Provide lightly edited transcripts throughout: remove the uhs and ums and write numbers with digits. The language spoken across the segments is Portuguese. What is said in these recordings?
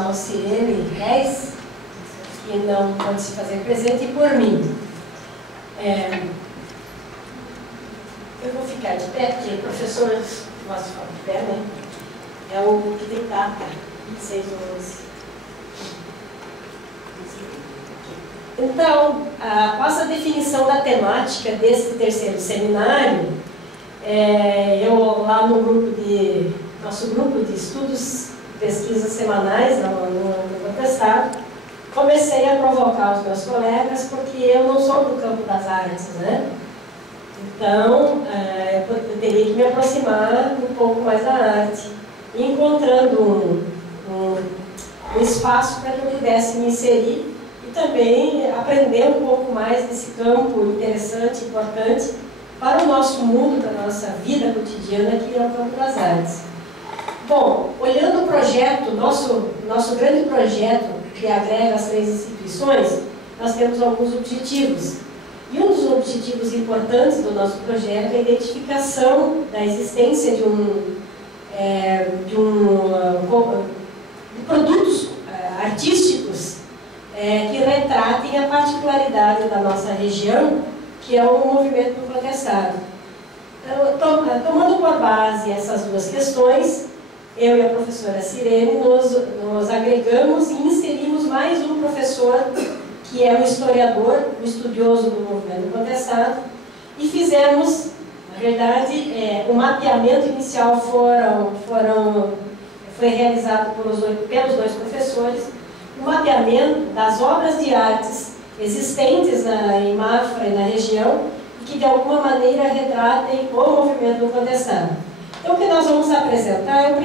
irmão Cirene Reis, que não pode se fazer presente, e por mim. Eu vou ficar de pé, porque o professor gosta de ficar de pé, né? É o que tem data, 26 horas. Então, após a definição da temática deste terceiro seminário, eu lá no nosso grupo de estudos, pesquisas semanais no atestado, comecei a provocar os meus colegas, porque eu não sou do campo das artes, né? Então, eu teria que me aproximar um pouco mais da arte, encontrando um espaço para que eu pudesse me inserir e também aprender um pouco mais desse campo interessante, importante para o nosso mundo, para a nossa vida cotidiana, que é o campo das artes. Bom, olhando o projeto, nosso grande projeto que agrega as 3 instituições, nós temos alguns objetivos. E um dos objetivos importantes do nosso projeto é a identificação da existência de produtos artísticos que retratem a particularidade da nossa região, que é o movimento do contestado. Então, tomando por base essas duas questões, eu e a professora Cirene nos agregamos e inserimos mais um professor, que é um historiador, um estudioso do movimento contestado, e fizemos, na verdade, o mapeamento inicial foi realizado pelos 2 professores, o mapeamento das obras de artes existentes em Mafra e na região, e que de alguma maneira retratem o movimento do contestado. Então, o que nós vamos apresentar é a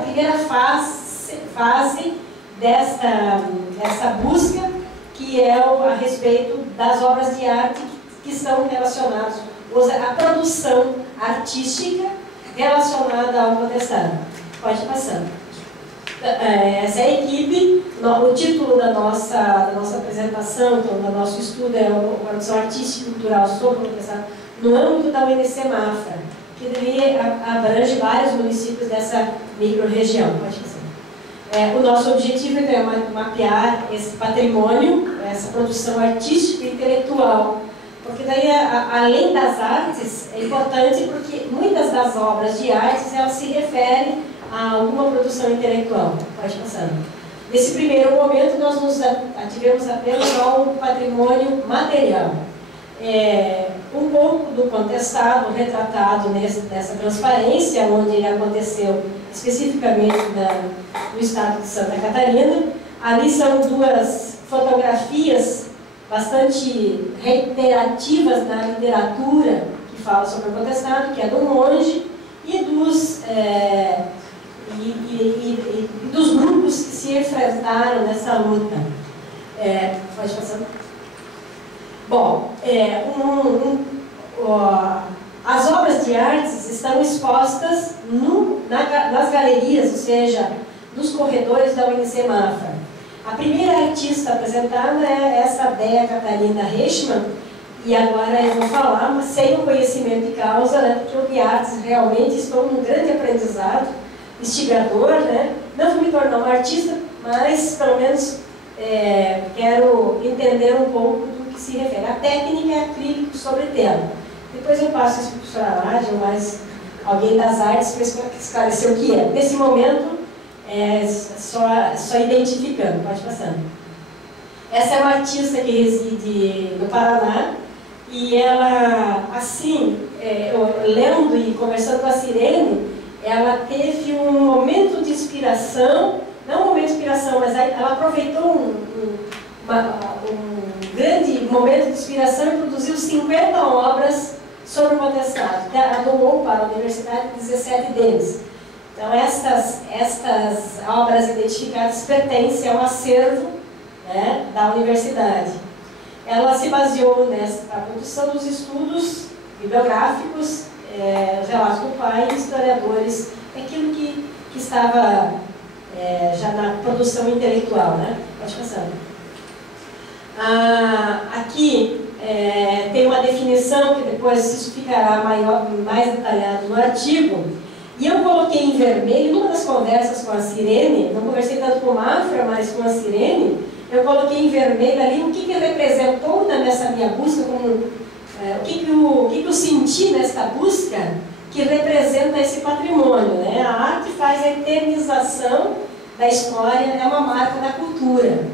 primeira fase dessa busca, que é a respeito das obras de arte que estão relacionadas, a produção artística relacionada ao contestado. Pode passar. Essa é a equipe, o título da nossa apresentação, então, do nosso estudo é a produção artística e cultural sobre o contestado no âmbito da UNC Mafra, que abrange vários municípios dessa micro-região. Pode passar. O nosso objetivo então, é mapear esse patrimônio, essa produção artística e intelectual, porque daí, além das artes, é importante porque muitas das obras de artes elas se referem a alguma produção intelectual. Pode passar. Nesse primeiro momento, nós nos ativemos apenas ao patrimônio material. Um pouco do contestado retratado nessa transparência, onde ele aconteceu especificamente no estado de Santa Catarina. Ali são 2 fotografias bastante reiterativas na literatura que fala sobre o contestado, que é do monge e dos grupos que se enfrentaram nessa luta. Pode passar. Bom, as obras de artes estão expostas nas galerias, ou seja, nos corredores da UNC Mafra. A primeira artista apresentada é essa Déia Catarina Reichmann, e agora eu vou falar, mas sem o conhecimento de causa, né, porque eu de artes realmente estou num grande aprendizado, instigador, né? Não vou me tornar uma artista, mas pelo menos quero entender um pouco do que se refere. A técnica é acrílico sobre tela. Depois eu passo isso para a Nádia ou mais alguém das artes para esclarecer o que é. Nesse momento, só identificando. Pode passar. Essa é uma artista que reside no Paraná e ela, assim, lendo e conversando com a Cirene, ela teve um momento de inspiração, não um momento de inspiração, mas ela aproveitou um grande momento de inspiração e produziu 50 obras sobre o contestado. Doou para a universidade 17 deles. Então, estas obras identificadas pertencem ao acervo, né, da universidade. Ela se baseou na produção dos estudos bibliográficos, os relatos do pai e historiadores, aquilo que estava já na produção intelectual, né? Pode passar. Aqui tem uma definição que depois isso ficará mais detalhado no artigo. E eu coloquei em vermelho, numa das conversas com a Sirene, não conversei tanto com o Mafra, mas com a Sirene, eu coloquei em vermelho ali o que representou nessa minha busca, como, o que eu senti nesta busca que representa esse patrimônio, né? A arte faz a eternização da história, é uma marca da cultura.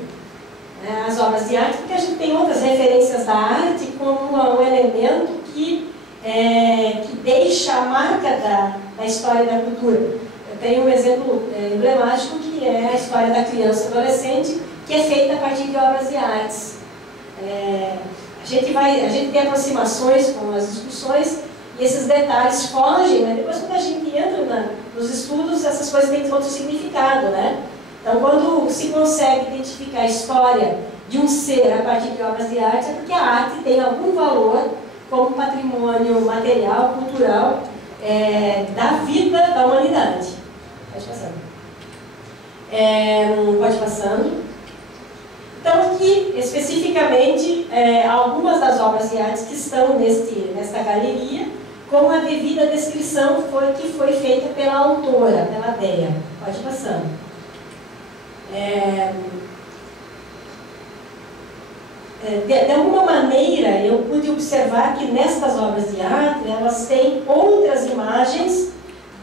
As obras de arte, porque a gente tem outras referências da arte como um elemento que deixa a marca da história da cultura. Eu tenho um exemplo emblemático que é a história da criança e adolescente, que é feita a partir de obras de artes. A gente tem aproximações com as discussões e esses detalhes fogem, mas depois quando a gente entra nos estudos, essas coisas têm outro significado, né? Então, quando se consegue identificar a história de um ser a partir de obras de arte, é porque a arte tem algum valor como patrimônio material, cultural, da vida da humanidade. Pode passando. Pode passando. Então, aqui, especificamente, algumas das obras de arte que estão nesta galeria, com a devida descrição que foi feita pela autora, pela Déia. Pode passando. De alguma maneira, eu pude observar que nestas obras de arte, elas têm outras imagens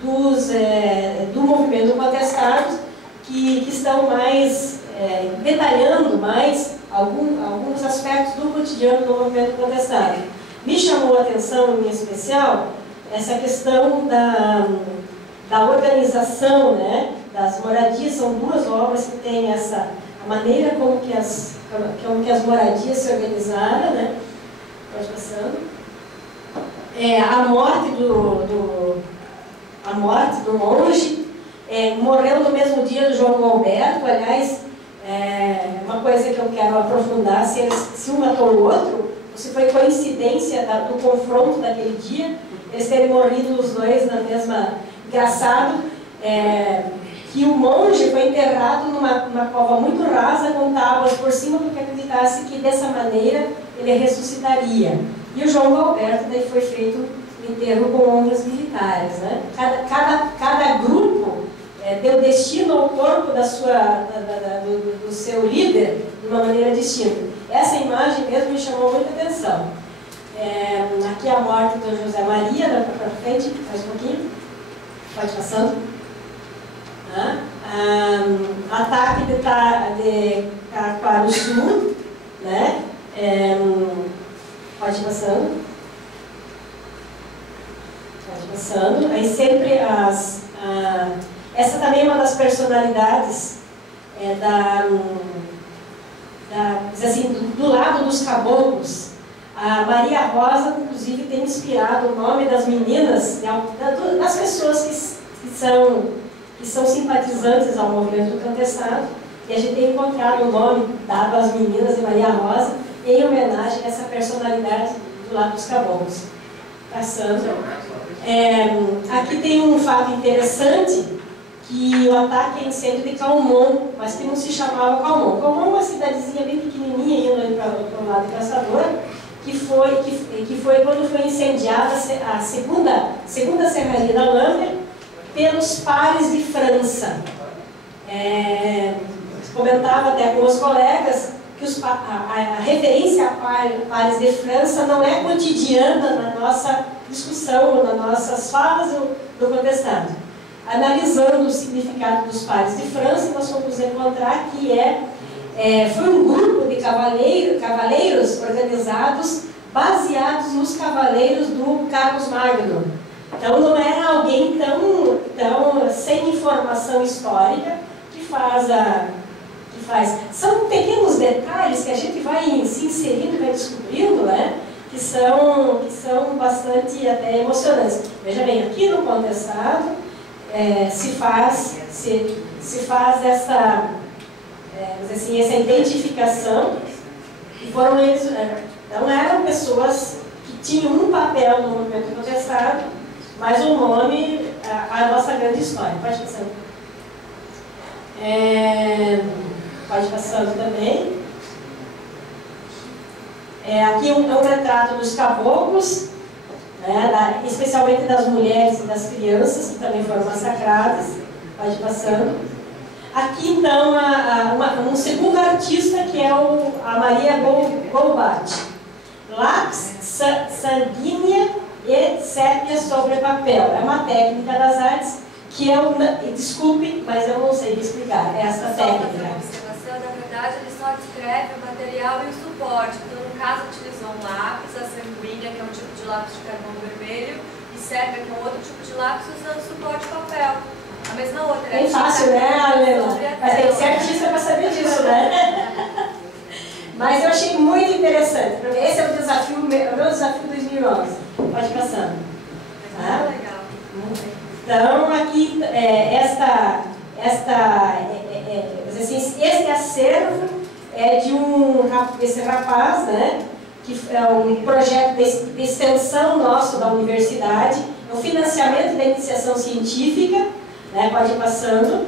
do movimento contestado que estão mais detalhando mais alguns aspectos do cotidiano do movimento contestado. Me chamou a atenção, em especial, essa questão da organização, né, das moradias. São duas obras que têm a maneira como que as moradias se organizaram, né? Pode passando. A morte do monge, morreu no mesmo dia do João Alberto. Aliás, uma coisa que eu quero aprofundar, se um matou o outro, ou se foi coincidência do confronto daquele dia, eles terem morrido os dois na mesma... Engraçado, que o monge foi enterrado numa cova muito rasa, com tábuas por cima, porque acreditasse que dessa maneira ele ressuscitaria. E o João Alberto, daí foi feito o enterro com honras militares, né? Cada grupo deu destino ao corpo do seu líder de uma maneira distinta. Essa imagem mesmo me chamou muita atenção. Aqui a morte do José Maria, dá para frente, mais um pouquinho. Pode passando. Ataque de Caruaçu, né? Pode passando. Pode passando. Aí sempre essa também é uma das personalidades do lado dos caboclos. A Maria Rosa, inclusive, tem inspirado o nome das meninas, das pessoas que são simpatizantes ao movimento contestado, e a gente tem encontrado o nome dado às meninas de Maria Rosa em homenagem a essa personalidade do lado dos caboclos. Passando. Aqui tem um fato interessante, que o ataque é incêndio de Calmon, mas que não se chamava Calmon. Calmon é uma cidadezinha bem pequenininha, indo para o lado de Caçador, que foi quando foi incendiada a segunda serraria da Lâmbia pelos pares de França. Comentava até com os colegas que a referência a pares de França não é cotidiana na nossa discussão, nas nossas falas do contestado. Analisando o significado dos pares de França, nós vamos encontrar que foi um grupo de cavaleiros organizados baseados nos cavaleiros do Carlos Magno. Então não era alguém tão sem informação histórica que faz. São pequenos detalhes que a gente vai se inserindo e vai descobrindo, né? Que são bastante até emocionantes. Veja bem, aqui no contestado se faz essa identificação, e foram eles, não eram pessoas que tinham um papel no movimento contestado, mas um nome, a nossa grande história. Pode passando. Pode passando também. Aqui é um retrato dos caboclos. né, especialmente das mulheres e das crianças, que também foram massacradas. Pode ir passando. Aqui, então, um segundo artista, que é a Maria Golbach. Lápis, sanguínea e sépia sobre papel. É uma técnica das artes que eu, desculpe, mas eu não sei explicar, é essa técnica. Na verdade, ele só descreve o material e o suporte. Então, no caso, utilizou um lápis, a sanguínea, que é um tipo de lápis de carvão vermelho, e sépia, que é um outro tipo de lápis, usando suporte de papel. A mesma outra. Bem fácil, né, Helena? Mas tem que ser artista para saber disso, né? Mas eu achei muito interessante. Esse é o desafio, meu desafio 2011. Pode ir passando. Tá? Legal. Então, aqui, esse acervo é de esse rapaz, né, que é um projeto de extensão nosso da universidade, é o financiamento da iniciação científica, né, pode ir passando.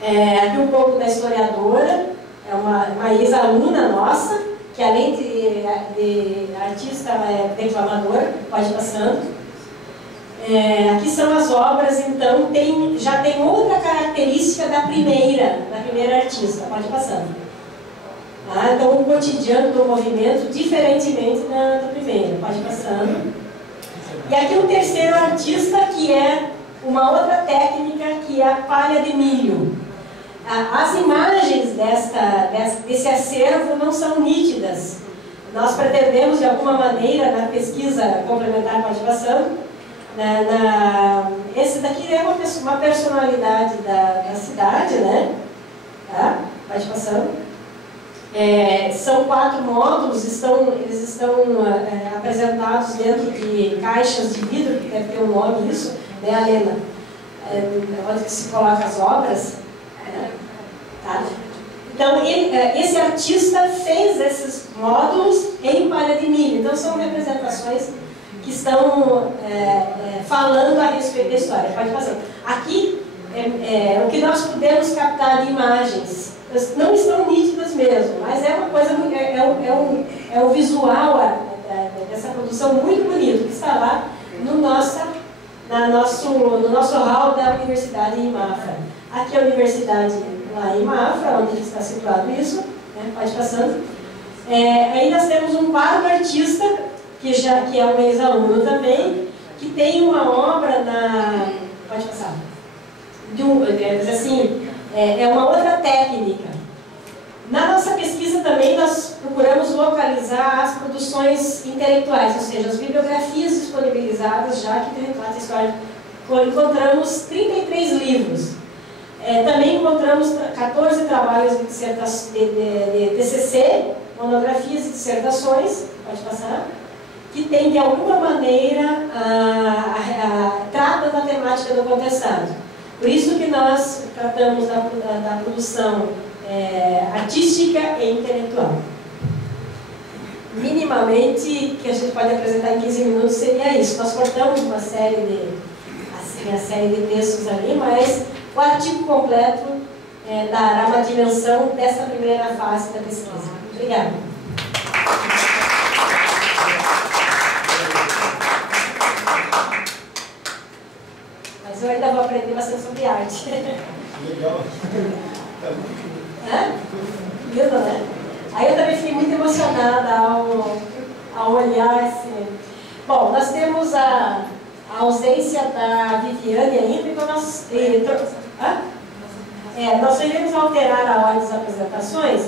Aqui um pouco da historiadora, é uma ex-aluna nossa, que além de artista, é declamadora, pode ir passando. Aqui são as obras, então, já tem outra característica da primeira artista, pode ir passando. Então, o cotidiano do movimento, diferentemente da primeira, pode ir passando. E aqui um terceiro artista, que é uma outra técnica, que é a palha de milho. As imagens desse acervo não são nítidas. Nós pretendemos, de alguma maneira, na pesquisa complementar, pode ir passando, esse daqui é uma personalidade da cidade, né? Tá? Pode ir passando. São 4 módulos, eles estão apresentados dentro de caixas de vidro, que deve ter um nome isso, né, Helena? Onde se coloca as obras. Tá? Então, esse artista fez esses módulos em palha de milho. Então, são representações que estão falando a respeito da história. Pode passar. Aqui, o que nós pudemos captar de imagens, não estão nítidas mesmo, mas é uma coisa, é um visual dessa produção muito bonito, que está lá no nosso hall da Universidade em Mafra. Aqui é a Universidade lá em Mafra, onde está situado isso, né? Pode passando. Aí nós temos um quarto artista, que é um ex-aluno também, que tem uma obra pode passar. É uma outra técnica. Na nossa pesquisa também nós procuramos localizar as produções intelectuais, ou seja, as bibliografias disponibilizadas já que retratam a história. Encontramos 33 livros. Também encontramos 14 trabalhos de TCC, monografias e dissertações, pode passar, que tem de alguma maneira trata da temática do contestado. Por isso que nós tratamos da produção artística e intelectual. Minimamente, que a gente pode apresentar em 15 minutos, seria isso. Nós cortamos uma série de textos ali, mas o artigo completo dará uma dimensão dessa primeira fase da pesquisa. Obrigada. Mas eu ainda vou aprender bastante sobre arte. Legal. Lindo, né? Aí eu também fiquei muito emocionada ao olhar esse... Bom, nós temos a ausência da Viviane ainda, então nós iremos alterar a ordem das apresentações.